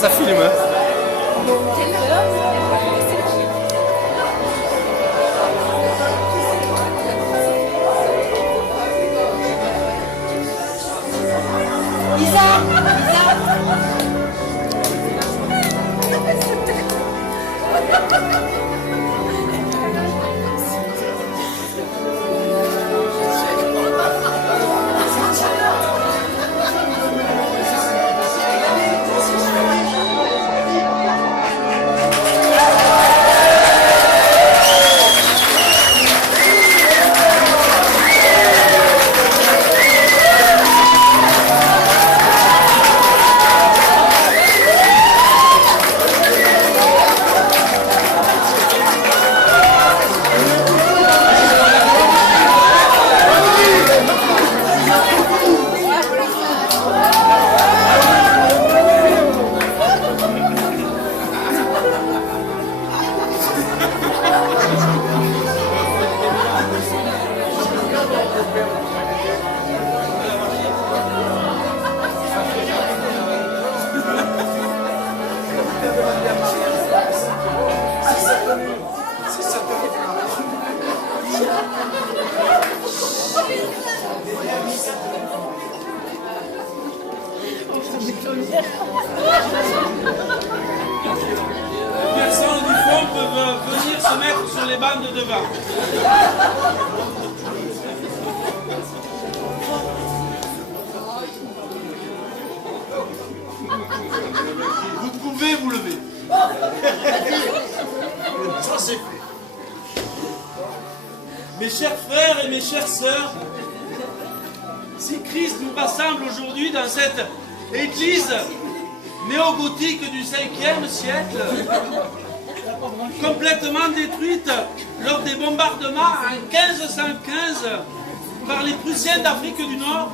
ça filme. Personnes du fond peuvent venir se mettre sur les bancs de devant. Vous pouvez vous lever. Ça c'est fait. Mes chers frères et mes chères sœurs, si Christ nous rassemble aujourd'hui dans cette église néo-gothique du 5e siècle, complètement détruite lors des bombardements en 1515 par les Prussiens d'Afrique du Nord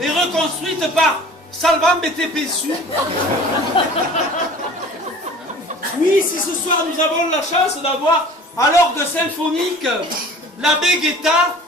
et reconstruite par Salvan BTPSU. Oui, si ce soir nous avons la chance d'avoir à l'orgue symphonique l'abbé Guetta,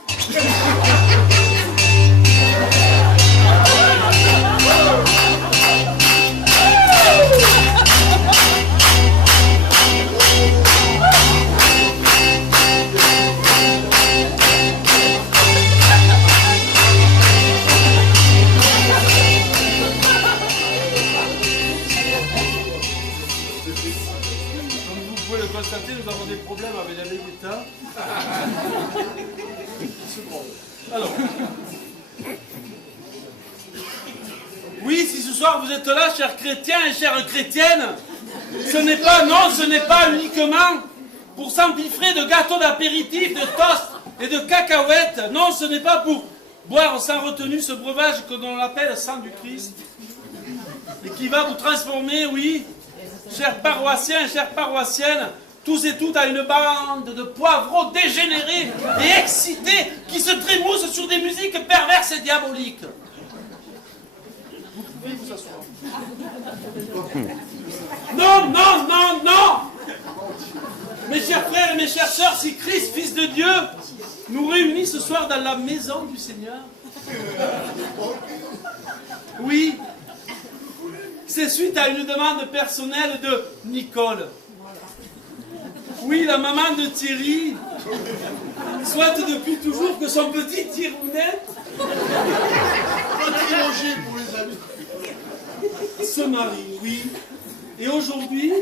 nous avons des problèmes avec la Vegeta. Alors. Oui, si ce soir vous êtes là, chers chrétiens et chères chrétiennes, ce n'est pas uniquement pour s'empiffrer de gâteaux d'apéritif, de toast et de cacahuètes. Non, ce n'est pas pour boire sans retenue ce breuvage que l'on appelle sang du Christ. Et qui va vous transformer, oui, chers paroissiens et chères paroissiennes, tous et toutes à une bande de poivreaux dégénérés et excités qui se trémoussent sur des musiques perverses et diaboliques. Vous pouvez vous asseoir. Non, non, non, non! Mes chers frères et mes chères sœurs, si Christ, Fils de Dieu, nous réunit ce soir dans la maison du Seigneur, oui, c'est suite à une demande personnelle de Nicole. Oui, la maman de Thierry souhaite depuis toujours que son petit Thierrounette, Petit Roger pour les amis, se marie, oui. Et aujourd'hui,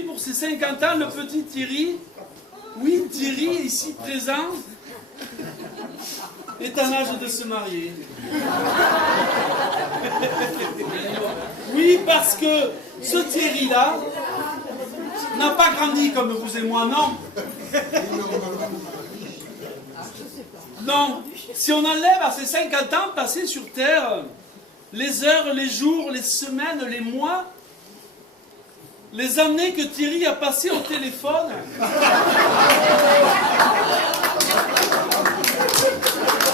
pour ses 50 ans, le petit Thierry, oui, Thierry, ici présent, est en âge de se marier. Oui, parce que ce Thierry-là n'a pas grandi comme vous et moi, non. Non, si on enlève à ces 50 ans passés sur Terre, les heures, les jours, les semaines, les mois, les années que Thierry a passées au téléphone,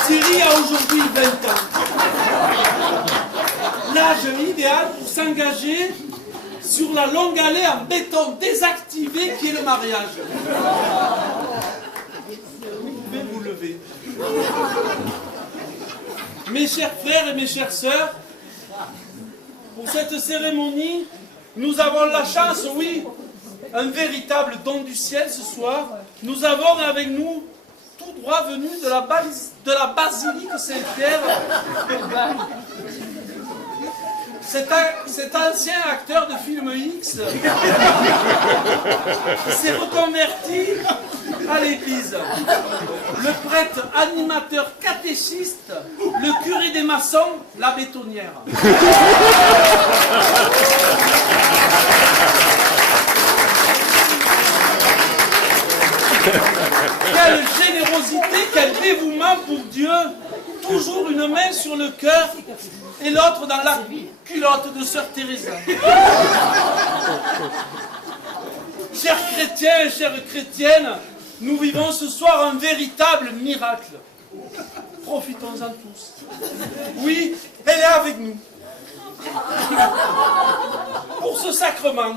Thierry a aujourd'hui 20 ans. L'âge idéal pour s'engager sur la longue allée en béton désactivé qui est le mariage. Vous pouvez vous lever. Mes chers frères et mes chères sœurs, Pour cette cérémonie, nous avons la chance, oui, un véritable don du ciel ce soir. Nous avons avec nous, tout droit venu de la basilique Saint-Pierre, cet ancien acteur de film X s'est reconverti à l'église. Le prêtre animateur catéchiste, le curé des maçons, la bétonnière. Quelle générosité, quel dévouement pour Dieu. Toujours une main sur le cœur et l'autre dans la culotte de sœur Teresa. Chers chrétiens, chères chrétiennes, nous vivons ce soir un véritable miracle. Profitons-en tous. Oui, elle est avec nous. Pour ce sacrement,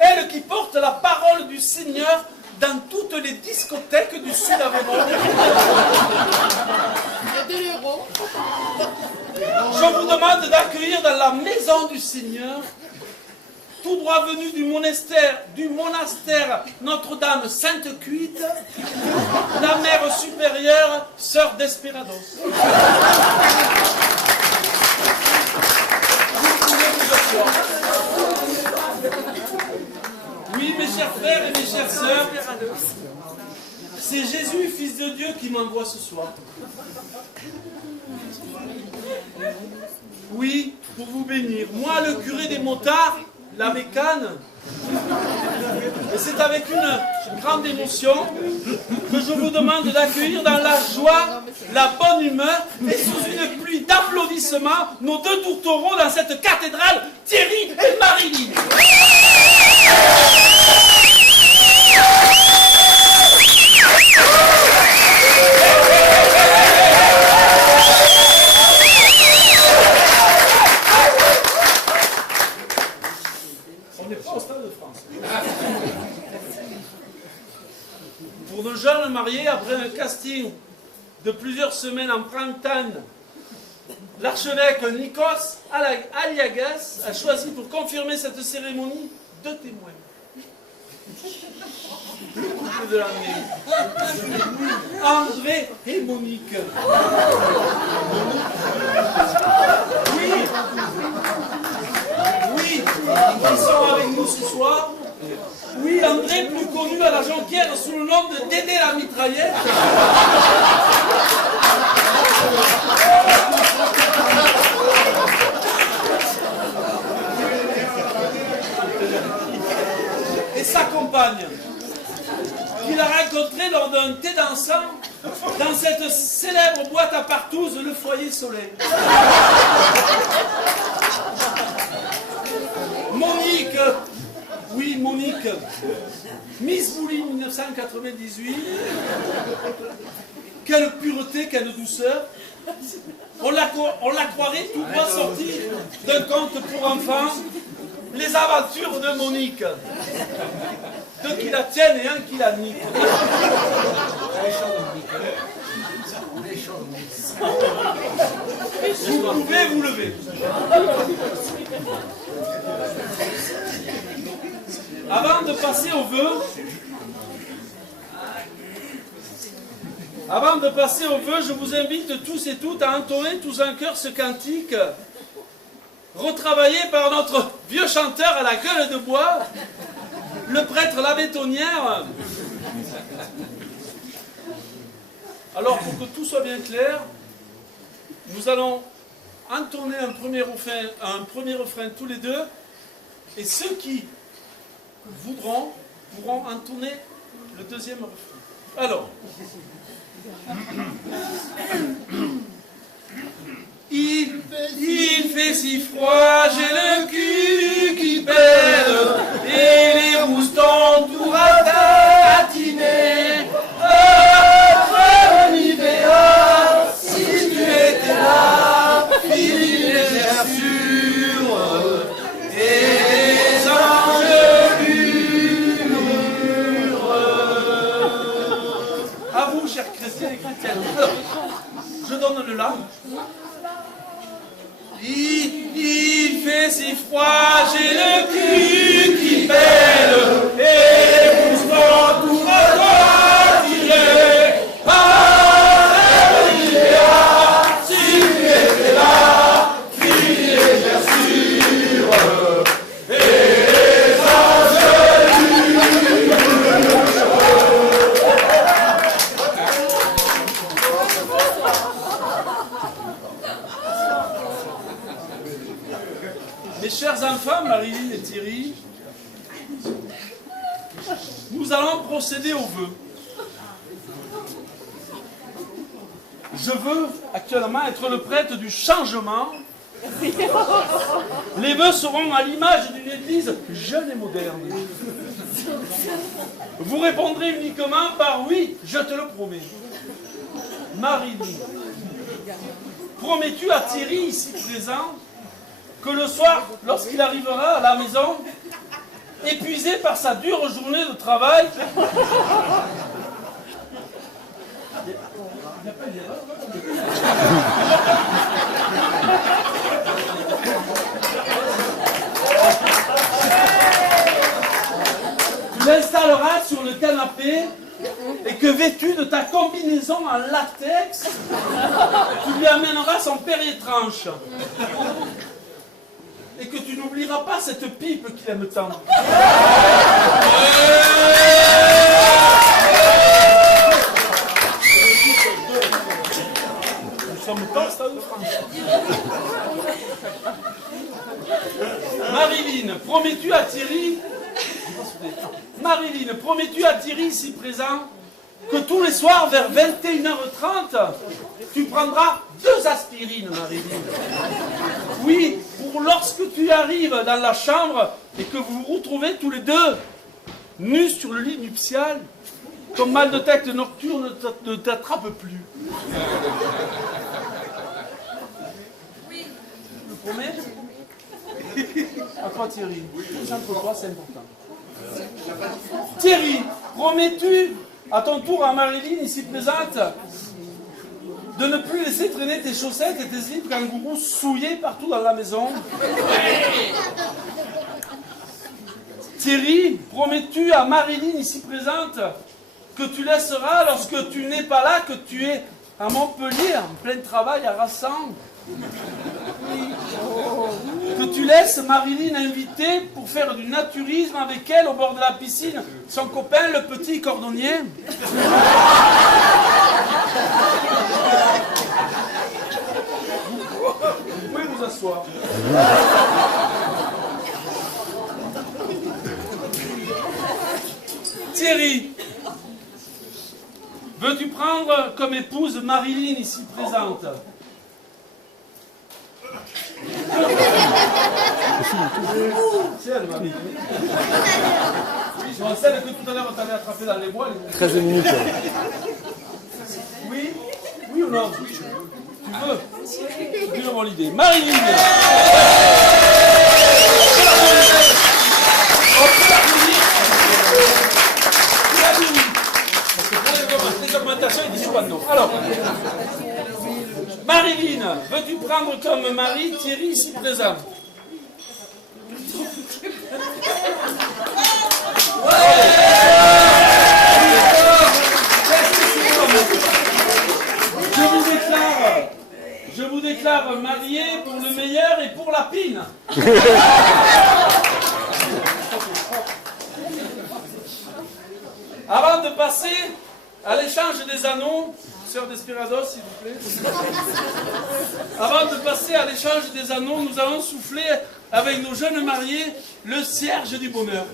elle qui porte la parole du Seigneur dans toutes les discothèques du Sud-Aveyron. Je vous demande d'accueillir dans la maison du Seigneur, tout droit venu du monastère Notre-Dame Sainte-Cuite, la mère supérieure, sœur Desperados. Oui, mes chers frères et mes chères sœurs, c'est Jésus, Fils de Dieu, qui m'envoie ce soir. Oui, pour vous bénir. Moi, le curé des motards, la bécane, et c'est avec une grande émotion que je vous demande d'accueillir dans la joie, la bonne humeur et sous une pluie d'applaudissements nos deux tourtereaux dans cette cathédrale, Thierry et Marilyn. On n'est pas au Stade de France. Pour nos jeunes mariés, après un casting de plusieurs semaines en Bretagne, l'archevêque Nikos Aliagas a choisi pour confirmer cette cérémonie 2 témoins. Le couple de l'année. André et Monique. Oui. Oui, ils sont avec nous ce soir. Oui, André, plus connu à la Jonquière sous le nom de Dédé la mitraillette. Et sa compagne, qu'il a rencontrée lors d'un thé dansant dans cette célèbre boîte à partouze, le Foyer Soleil. Monique, oui Monique, Miss Bouline 1998, quelle pureté, quelle douceur. On la croirait tout droit sortie d'un conte pour enfants, les aventures de Monique. Deux qui la tiennent et un qui la nie. Vous pouvez vous lever. Avant de passer au vœu, je vous invite tous et toutes à entonner tous en chœur ce cantique, retravaillé par notre vieux chanteur à la gueule de bois, le prêtre la bétonnière. Alors, pour que tout soit bien clair, nous allons entonner un premier refrain tous les deux, et ceux qui voudront pourront entonner le deuxième refrain. Alors, il fait si froid, j'ai le cul qui pèle et les moustons tout ratatinés. Si tu étais là, fille légère sûre, et les anges murmurent. À vous, chers chrétiens et chrétiennes. Je donne le là. Il fait fait si froid, j'ai le cul qui pèle, et pourtant tout me doit tirer. Ah, Olivia, si tu étais là, crier bien sûr, et les anges du Mes chers enfants, Marilyn et Thierry, nous allons procéder aux vœux. Je veux actuellement être le prêtre du changement. Les vœux seront à l'image d'une église jeune et moderne. Vous répondrez uniquement par oui, je te le promets. Marilyn, promets-tu à Thierry, ici présent, que le soir, lorsqu'il arrivera à la maison, épuisé par sa dure journée de travail, tu l'installeras sur le canapé et que, vêtu de ta combinaison en latex, tu lui amèneras son pérétranche. Et que tu n'oublieras pas cette pipe qu'il aime tant. Nous sommes pas au Stade de France. Marilyn, promets-tu à Thierry, Marilyn, promets-tu à Thierry ici présent que tous les soirs vers 21h30, tu prendras 2 aspirines, Marilyn. Oui, pour lorsque tu arrives dans la chambre et que vous vous retrouvez tous les deux nus sur le lit nuptial, ton mal de tête nocturne ne t'attrape plus. Oui. Tu le promets? À toi, Thierry. Pour toi, c'est important. Thierry, promets-tu à ton tour à Marilyn, ici présente, de ne plus laisser traîner tes chaussettes et tes slips kangourous souillés partout dans la maison? Thierry, promets-tu à Marilyn, ici présente, que tu laisseras, lorsque tu n'es pas là, que tu es à Montpellier, en plein travail à Rassan, que tu laisses Marilyn inviter pour faire du naturisme avec elle au bord de la piscine, son copain, le petit cordonnier? Vous pouvez vous asseoir. Thierry, veux-tu prendre comme épouse Marilyn ici présente? C'est elle, Marilyn. Sur celle que tout à l'heure t'avais attrapée dans les bois. 13 minutes. Oui? Oui ou non? Tu veux? C'est vraiment l'idée. Marilyn! Les augmentations, ils disent souvent non. Alors, Marilyn, veux-tu prendre comme mari Thierry ici présent? Je vous déclare mariés pour le meilleur et pour la pine. Avant de passer à l'échange des anneaux, sœur Desperados, s'il vous plaît. Avant de passer à l'échange des anneaux, nous allons souffler avec nos jeunes mariés le cierge du bonheur.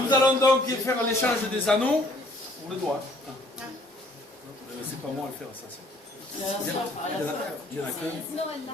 Nous allons donc faire l'échange des anneaux pour le doigt. C'est pas moi à le faire, ça. Il y en a qu'un. Il y en a qu'un.